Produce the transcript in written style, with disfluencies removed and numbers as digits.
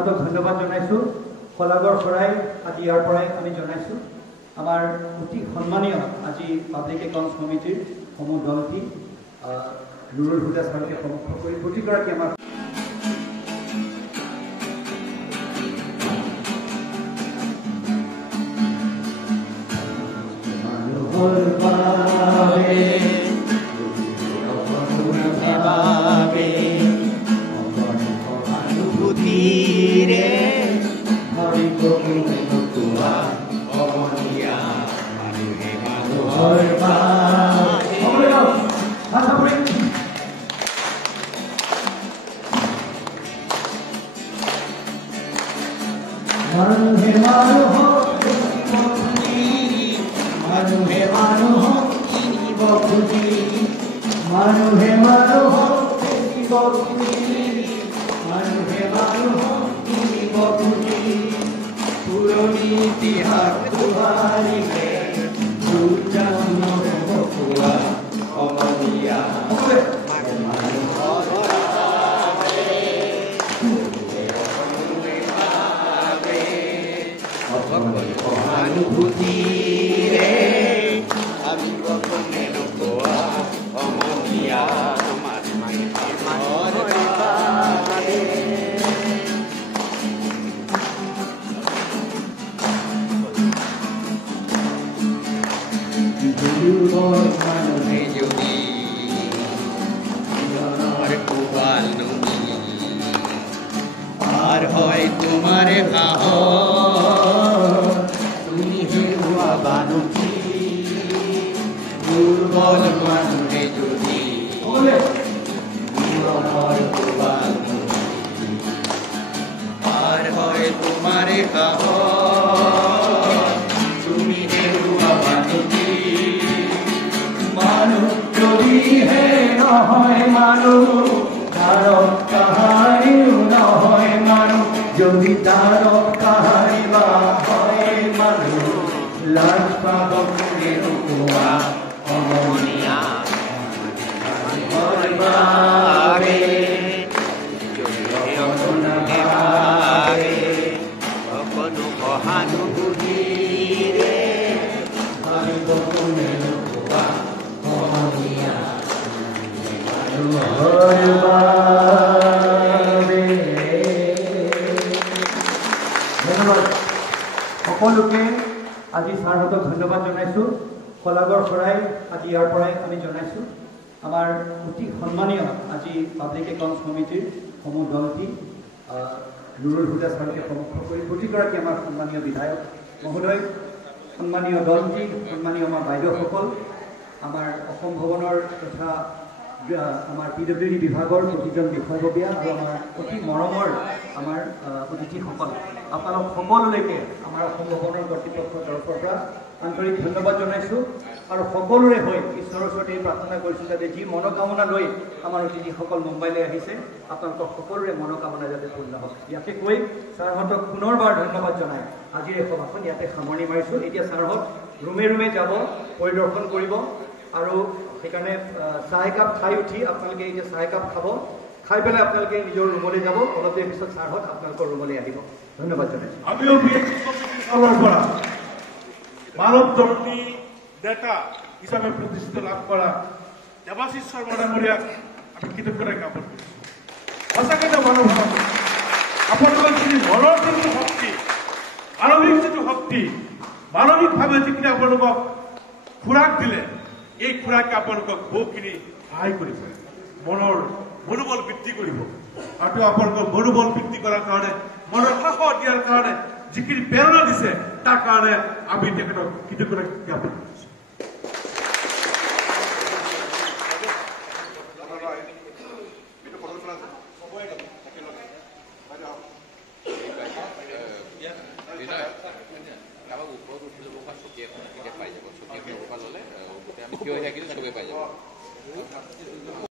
ছাৰহঁতক ধন্যবাদ জনাইছোঁ। কলাগড় শৰাই আদি ইয়াৰ পৰাই আমি জনাইছোঁ। আমাৰ অতি সন্মানীয় আজি পাব্লিক একাউণ্টছ কমিটিৰ সমূহ দলটি নুৰুল হুদা ছাৰকে প্ৰমুখ কৰি প্ৰতিগৰাকী আমাৰ সকলোকে আজি ছাৰহঁতক ধন্যবাদ জনাইছোঁ। কলাগড় শৰাই আদি ইয়াৰ পৰাই আমি জনাইছোঁ। আমাৰ অতি সন্মানীয় আজি পাব্লিক একাউণ্টছ কমিটিৰ সমূহ দলটি নুৰুল হুদা ছাৰকে প্ৰমুখ কৰি প্ৰতিগৰাকী আমাৰ সন্মানীয় বিধায়ক মহোদয়, সন্মানীয় দলটি, সন্মানীয় আমাৰ বাইদেউসকল, আমাৰ অসম ভৱনৰ তথা আমাৰ PWD বিভাগৰ প্ৰতিজন বিষয়ববীয়া আৰু আমাৰ অতি মৰমৰ আমাৰ অতিথিসকল, আপোনালোক সকলোলৈকে আমাৰ অসম ভৱনৰ কৰ্তৃপক্ষৰ তৰফৰ পৰা আন্তৰিক ধন্যবাদ জনাইছোঁ। আৰু সকলোৰে হৈ ঈশ্বৰৰ ওচৰতে প্ৰাৰ্থনা কৰিছোঁ যাতে যি মনোকামনা লৈ আমাৰ অতিথিসকল মুম্বাইলৈ আহিছে, আপোনালোকৰ সকলোৰে মনোকামনা যাতে পূৰ্ণ হওক। ইয়াকে কৈ ছাৰহঁতক পুনৰবাৰ ধন্যবাদ জনাই আজিৰ এই সভাখন ইয়াতে সামৰণি মাৰিছোঁ। এতিয়া ছাৰহঁত ৰুমে ৰুমে যাব, পৰিদৰ্শন কৰিব আৰু সেইকাৰণে চাহ একাপ খাই উঠি আপোনালোকে এতিয়া চাহ একাপ খাব, খাই পেলাই আপোনালোকে নিজৰ ৰুমলৈ যাব। অলপ দেৰি পিছত ছাৰহঁত আপোনালোকৰ ৰুমলৈ আহিব। ধন্যবাদ জনাইছোঁ। আমিও মানৱ ধৰ্মী নেতা হিচাপে প্ৰতিষ্ঠিত লাভ কৰা দেৱাশিষ শৰ্মা ডাঙৰীয়াক আমি কৃতজ্ঞতা জ্ঞাপন কৰিছোঁ। সঁচাকৈ মানৱ আপোনালোকৰ যিখিনি মনৰ যিটো শক্তি, মানৱিক যিটো শক্তি, মানৱিকভাৱে যিখিনি আপোনালোকক খোৰাক দিলে, এই খোৰাকে আপোনালোকক বহুখিনি সহায় কৰিছে, মনৰ মনোবল বৃদ্ধি কৰিব। আৰু আপোনালোকৰ মনোবল বৃদ্ধি কৰাৰ কাৰণে, মনৰ সাহস দিয়াৰ কাৰণে যিখিনি প্ৰেৰণা দিছে, তাৰ কাৰণে আমি তেখেতক কৃতজ্ঞতা জ্ঞাপন কৰিছোঁ। আমি কিয় থাকিলে চবেই পাই যাব।